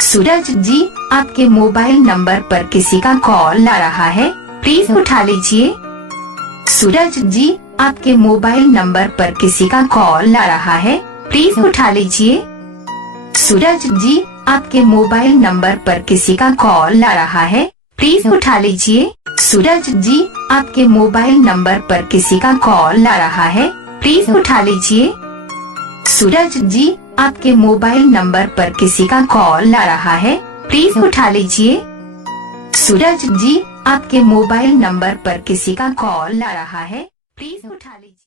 सूरज जी, आपके mobile number पर किसी का कॉल आ रहा है, प्लीज उठा लीजिए। सूरज जी, आपके मोबाइल नंबर पर किसी का कॉल आ रहा है, प्लीज उठा लीजिए। सूरज जी, आपके मोबाइल नंबर पर किसी का कॉल आ रहा है, प्लीज उठा लीजिए। सूरज जी, आपके मोबाइल नंबर पर किसी का कॉल आ रहा है, प्लीज उठा लीजिए। सूरज जी, आपके मोबाइल नंबर पर किसी का कॉल आ रहा है, प्लीज उठा लीजिए। सूरज जी, आपके मोबाइल नंबर पर किसी का कॉल आ रहा है, प्लीज उठा लीजिए।